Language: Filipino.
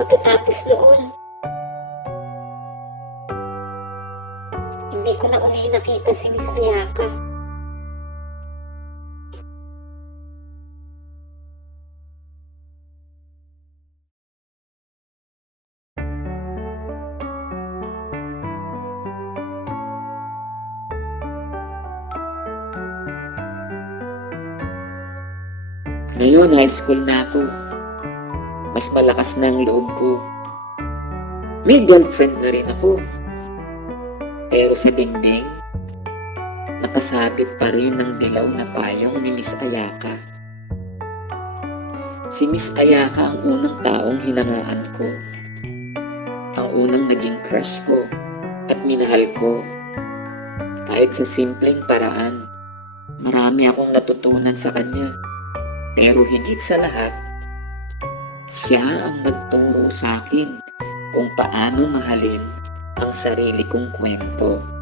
Pagkatapos noon, hindi ko na uli nakita si Miss Ayaka. Ngayon, high school na ako. Mas malakas na ang loob ko. May girlfriend na rin ako. Pero sa dingding, nakasabit pa rin ang dilaw na payong ni Miss Ayaka. Si Miss Ayaka ang unang taong hinangaan ko. Ang unang naging crush ko at minahal ko. Kahit sa simpleng paraan, marami akong natutunan sa kanya. Pero higit sa lahat, siya ang nagturo sa akin kung paano mahalin ang sarili kong kwento.